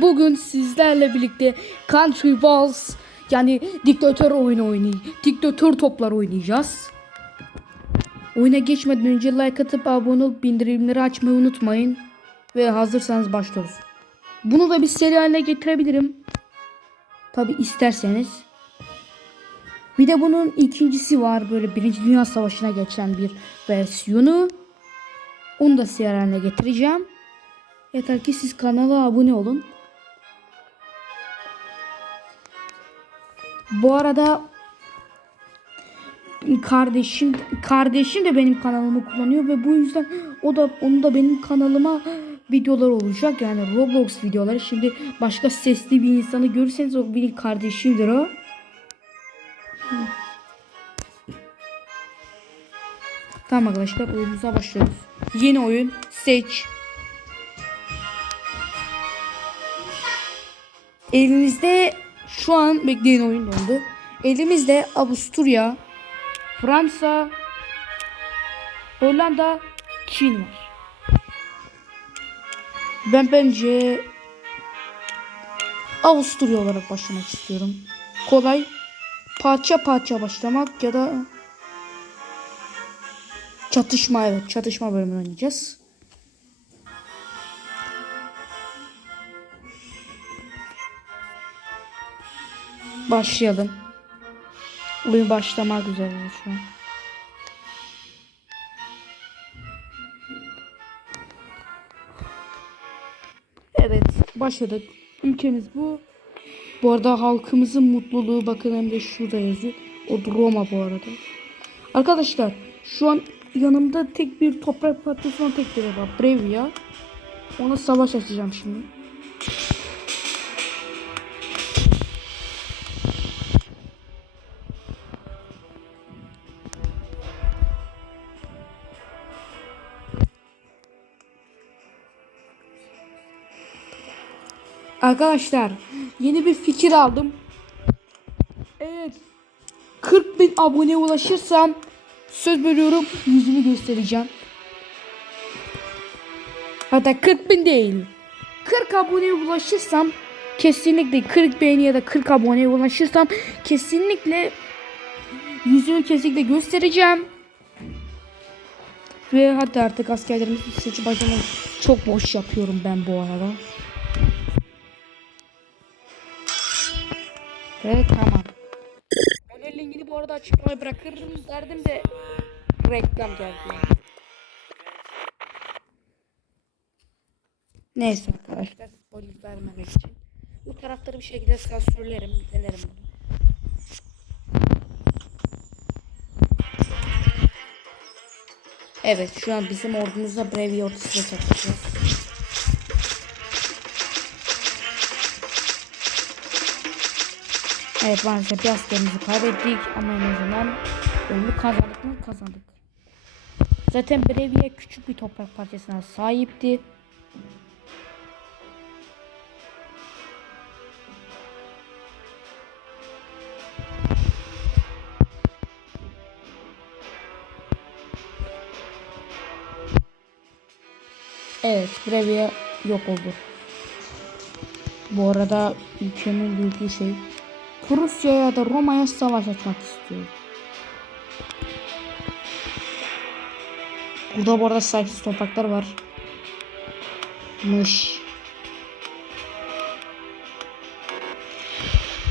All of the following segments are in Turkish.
Bugün sizlerle birlikte Country Balls yani diktatör oyunu oynayacağız. Diktatör toplar oynayacağız. Oyuna geçmeden önce like atıp abone olup bildirimleri açmayı unutmayın. Ve hazırsanız başlıyoruz. Bunu da bir seri haline getirebilirim. Tabi isterseniz. Bir de bunun ikincisi var böyle Birinci Dünya Savaşı'na geçen bir versiyonu. Onu da seri haline getireceğim. Yeter ki siz kanala abone olun. Bu arada kardeşim kardeşim de benim kanalımı kullanıyor ve bu yüzden o da onu da benim kanalıma videolar olacak yani Roblox videoları. Şimdi başka sesli bir insanı görürseniz o benim kardeşimdir o. Tamam arkadaşlar oyunumuza başlıyoruz. Yeni oyun seç. Elimizde şu an bekleyin oyun dondu. Elimizde Avusturya, Fransa, Hollanda, Çin var. Ben bence Avusturya olarak başlamak istiyorum. Kolay parça parça başlamak ya da çatışma evet çatışma bölümünü oynayacağız. Başlayalım. Oyun başlamak üzere şu an. Evet başladık. Ülkemiz bu. Bu arada halkımızın mutluluğu bakın hem de şurada yazıyor. O Roma bu arada. Arkadaşlar şu an yanımda tek bir toprak parçası olan tek bir var. Brevia. Ona savaş açacağım şimdi. Arkadaşlar yeni bir fikir aldım. Evet 40 bin abone ulaşırsam söz veriyorum yüzümü göstereceğim. Hatta 40 bin değil. 40 aboneye ulaşırsam kesinlikle 40 beğeni ya da 40 aboneye ulaşırsam kesinlikle yüzümü kesinlikle göstereceğim. Ve hatta artık askerlerimizi seçip başlamayı çok boş yapıyorum ben bu arada. Evet tamam. Model linkini bu arada açıklamaya bırakırım derdim de reklam geldi. Neyse arkadaşlar spoiler vermemek için. Bu tarafları bir şekilde sansürlerim, denerim bunu. Evet şu an bizim ordumuzda Brevi ordusuyla Evet maalesef bir askerimizi kaybettik ama en azından oyunu kazandık mı kazandık. Zaten Brevia küçük bir toprak parçasına sahipti. Evet Brevia yok oldu. Bu arada ülkemin büyük şey Prusya ya da Roma'ya savaş açmak istiyor. Burada bu arada sahipsiz topraklar var. Mış.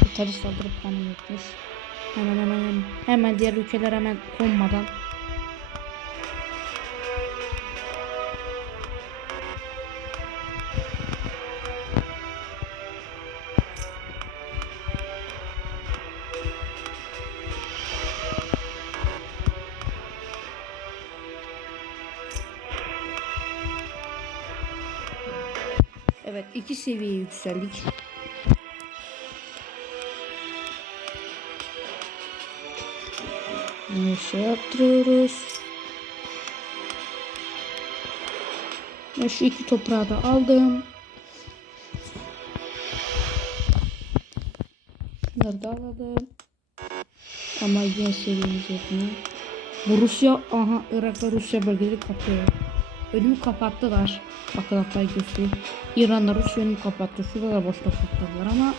İtalya saldırıp kanı yokmuş. Hemen hemen, hemen diğer ülkeler hemen konmadan. Seviye yükseldik. Ne şey yaptırıyoruz. Ve şu iki toprağı da aldım. Şunları da alalım. Ama yine seviyemiz yetmiyor. Rusya, aha Irak'ta Rusya bölgeleri kapıyor. Önümü kapattılar. Bakın hatta göstereyim. İran'da Rusya önümü kapattı. Şurada da boş tuttular ama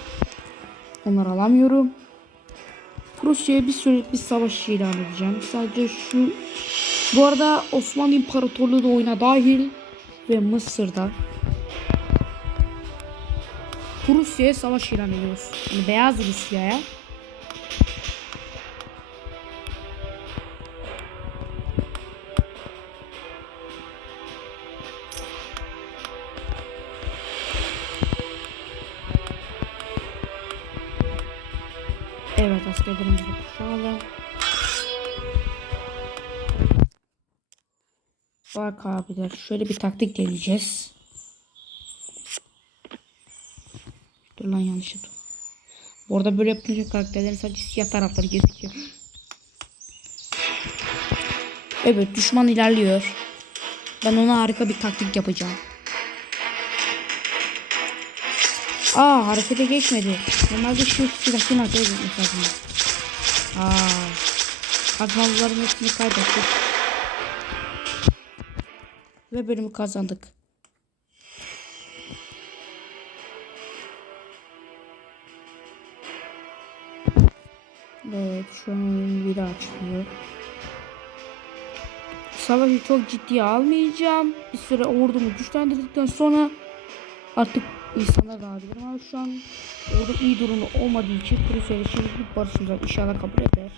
onları alamıyorum. Rusya'ya bir süre bir savaş ilan edeceğim. Sadece şu bu arada Osmanlı İmparatorluğu da oyuna dahil ve Mısır'da Rusya'ya savaş ilan ediyoruz. Yani Beyaz Rusya'ya. Bak şöyle bir taktik deneyeceğiz. Dur lan yanlış yaptım. Bu arada böyle yapınca karakterlerin sadece siyah tarafları gözüküyor. Evet düşman ilerliyor. Ben ona harika bir taktik yapacağım. Aa harekete geçmedi. Normalde şu silahın harekete geçmesi lazım. Aa. Kazmalıların hepsini kaybettik. Ve bölümü kazandık. Evet şu an biri açılıyor. Savaşı çok ciddiye almayacağım. Bir süre ordumu güçlendirdikten sonra artık insanlar ama şu an orada iyi durumu olmadığı için ile şimdi bir barışımıza inşallah kabul eder.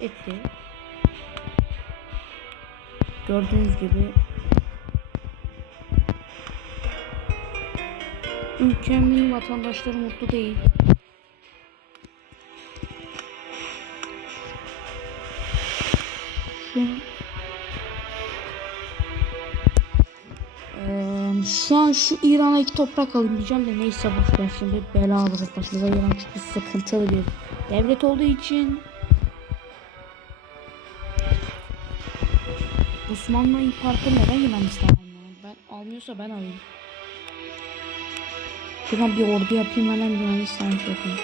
Etti. Gördüğünüz gibi ülkemin vatandaşları mutlu değil. Şu şu an şu İran'a iki toprak alayım diyeceğim de neyse boşver şimdi bela alacak başımıza İran çünkü sıkıntılı bir devlet olduğu için Osmanlı İmparatorluğu neden Yunanistan almıyor? Ben almıyorsa ben alayım. Şuradan bir ordu yapayım hemen Yunanistan şey yapayım.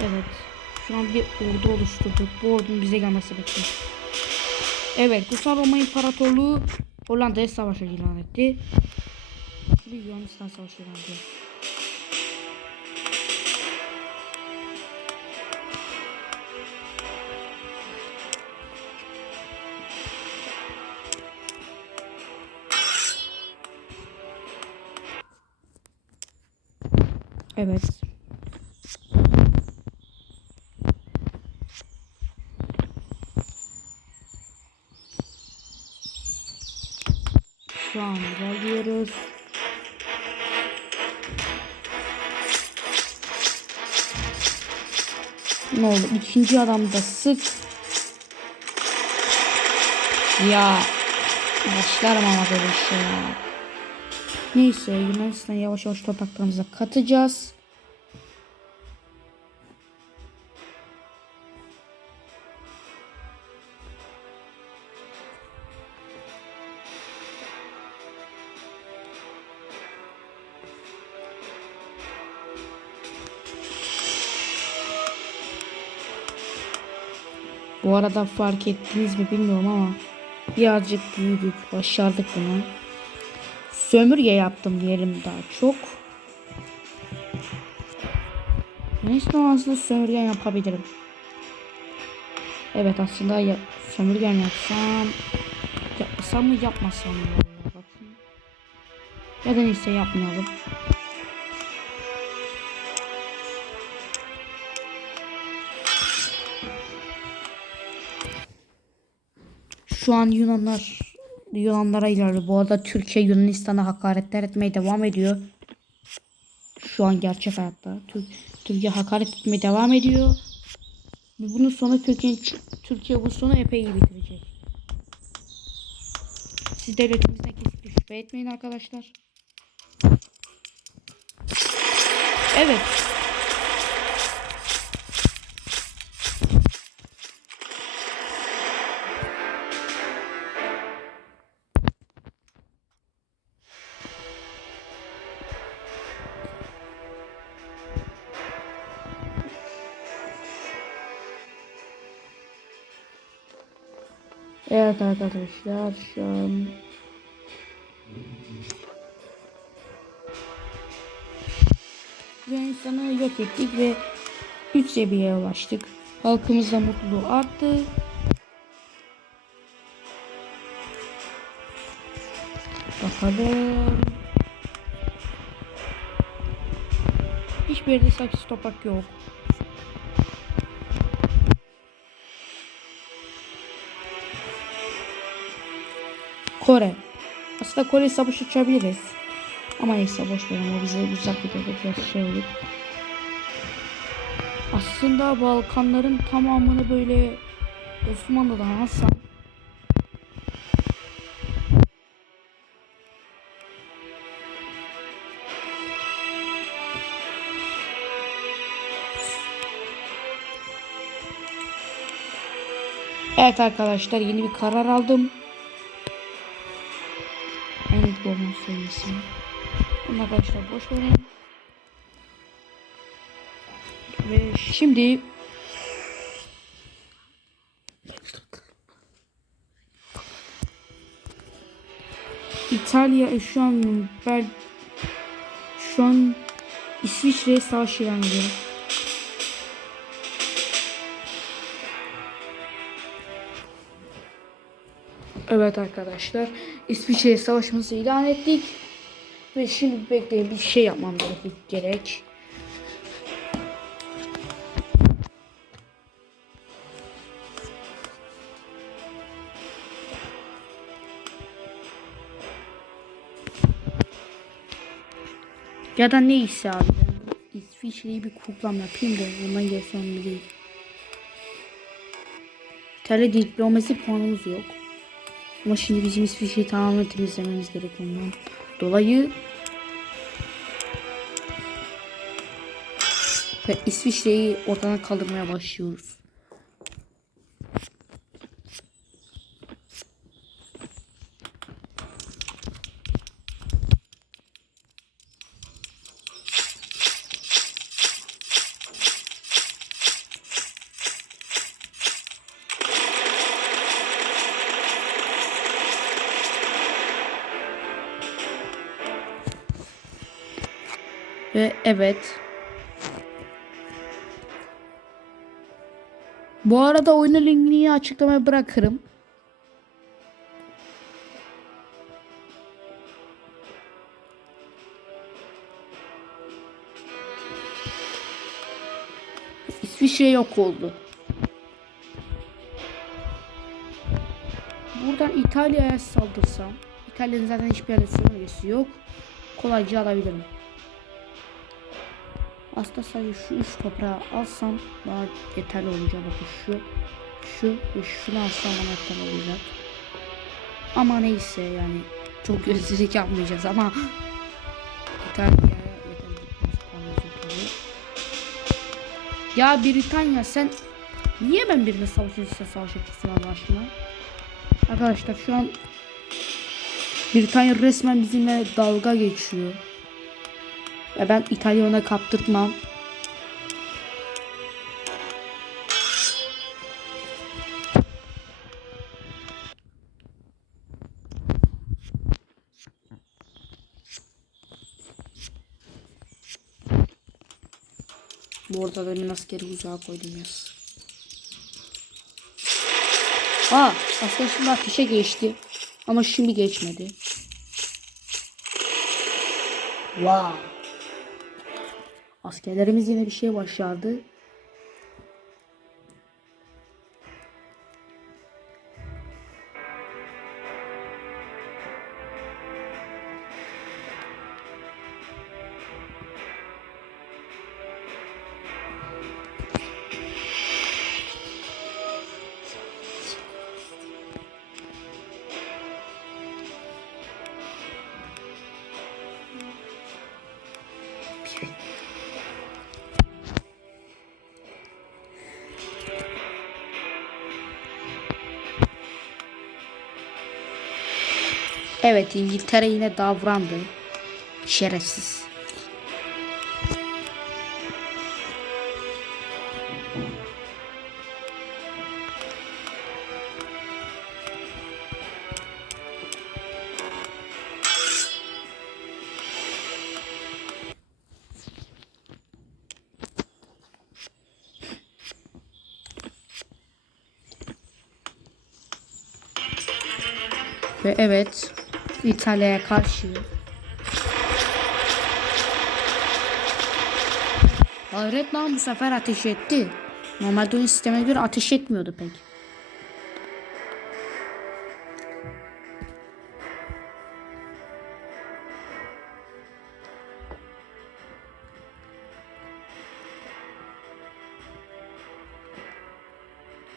Evet. Şu an bir ordu oluşturduk. Bu ordunun bize gelmesi bekliyor. Evet. Kutsal Roma İmparatorluğu Hollanda'ya savaş ilan etti. Şimdi Yunanistan savaşı ilan ediyor. Evet. Şu an ilerliyoruz. Ne oldu? İkinci adam da sık. Ya. Başlarım ama böyle şey ya. Neyse Yunanistan yavaş yavaş topraklarımıza katacağız. Bu arada fark ettiniz mi bilmiyorum ama birazcık büyüdük. Başardık bunu. Sömürge yaptım diyelim daha çok. Neyse aslında sömürgen yapabilirim. Evet aslında ya, sömürgen yapsam yapmasam mı yapmasam mı? Bakın. Ya da neyse yapmayalım. Şu an Yunanlar Yunanlara ilerliyor. Bu arada Türkiye Yunanistan'a hakaretler etmeye devam ediyor. Şu an gerçek hayatta. Tür- Türkiye hakaret etmeye devam ediyor. Bunun sonu Türkiye Türkiye bu sonu epey iyi bitirecek. Siz devletimizden kesinlikle şüphe etmeyin arkadaşlar. Evet. Arkadaşlar şu an Yunanistan'ı yok ettik ve 3 seviyeye ulaştık. Halkımızda mutluluğu arttı. Bakalım. Hiçbir yerde saksı toprak yok. Kore. Aslında Kore savaş açabiliriz. Ama neyse boş verin o bize uzak bir biraz şey olur. Aslında Balkanların tamamını böyle Osmanlı'dan alsam Evet arkadaşlar yeni bir karar aldım. Sayısı. Ama arkadaşlar boş verin. Ve şimdi İtalya şu an ben şu an İsviçre'ye savaş ilan ediyorum. Evet arkadaşlar İsviçre'ye savaşımızı ilan ettik. Ve şimdi bekleyin bir şey yapmam gerek. Ya da neyse abi. İsviçre'yi bir kuklam yapayım da ondan önemli değil. İtalya diplomasi puanımız yok. Ama şimdi bizim İsviçre'yi tamamen temizlememiz gerek ondan. Dolayı ve İsviçre'yi ortadan kaldırmaya başlıyoruz. Ve evet. Bu arada oyunun linkini açıklamaya bırakırım. İsviçre yok oldu. Buradan İtalya'ya saldırsam, İtalya'nın zaten hiçbir yerde sömürgesi yok. Kolayca alabilirim. Aslında sadece şu üç toprağı alsam daha yeterli olacak. Bakın şu, şu ve şunu alsam bana yeterli olacak. Ama neyse yani çok gözlülük yapmayacağız ama. Ya Britanya sen niye ben birine savaşırsa savaşacaksın Allah? Arkadaşlar şu an Britanya resmen bizimle dalga geçiyor. Ya ben İtalya'na kaptırtmam. Bu arada benim askeri uzağa koydum yaz. Aa asker şimdi ateşe geçti. Ama şimdi geçmedi. Wow. Askerlerimiz yine bir şey başardı. Evet İngiltere yine davrandı. Şerefsiz. Ve evet İtalya'ya karşı Hayret lan bu sefer ateş etti. Normalde oyun sistemine göre ateş etmiyordu pek.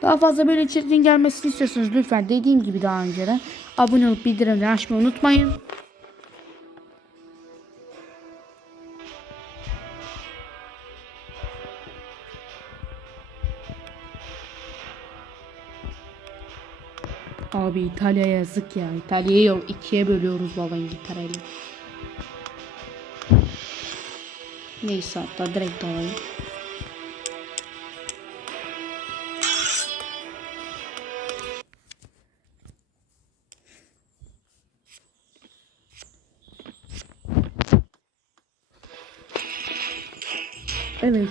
Daha fazla böyle içeriğin gelmesini istiyorsanız lütfen dediğim gibi daha önceden abone olup bildirimleri açmayı unutmayın. Abi İtalya'ya yazık ya. İtalya'yı yok ikiye bölüyoruz baba İngiltere'yle. Neyse hatta direkt alayım.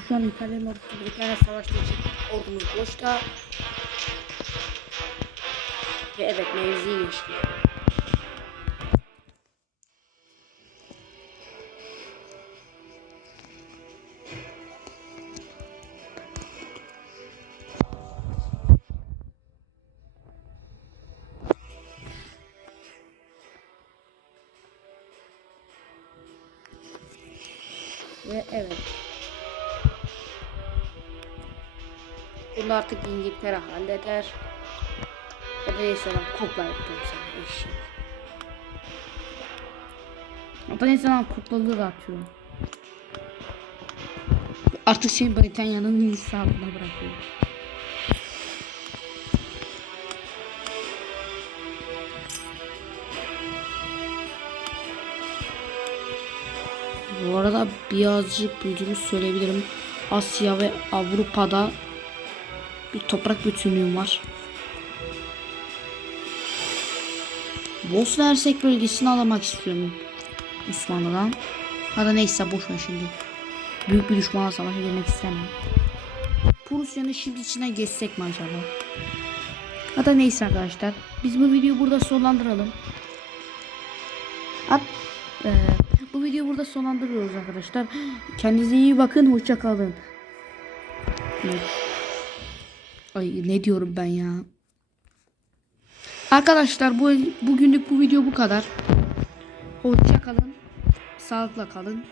Şu an İtalyan ordusunda tane savaştığı için ordumuz boşta. Ve evet mevzi geçti. İngiltere halleder. Ya da neyse ben kukla yaptım sana eşek. Ya da neyse ben kuklalığı da atıyorum. Artık seni Britanya'nın hesabına bırakıyorum. Bu arada birazcık bildiğimi söyleyebilirim. Asya ve Avrupa'da bir toprak bütünlüğüm var. Bosna Hersek bölgesini alamak istiyorum Osmanlı'dan. Hadi neyse boş ver şimdi. Büyük bir düşmanla savaşa girmek istemem. Prusya'nın şimdi içine geçsek mi acaba? Hadi neyse arkadaşlar. Biz bu videoyu burada sonlandıralım. At, eee, bu videoyu burada sonlandırıyoruz arkadaşlar. Kendinize iyi bakın. Hoşça kalın. Ay ne diyorum ben ya. Arkadaşlar bu bugünlük bu video bu kadar. Hoşça kalın. Sağlıkla kalın.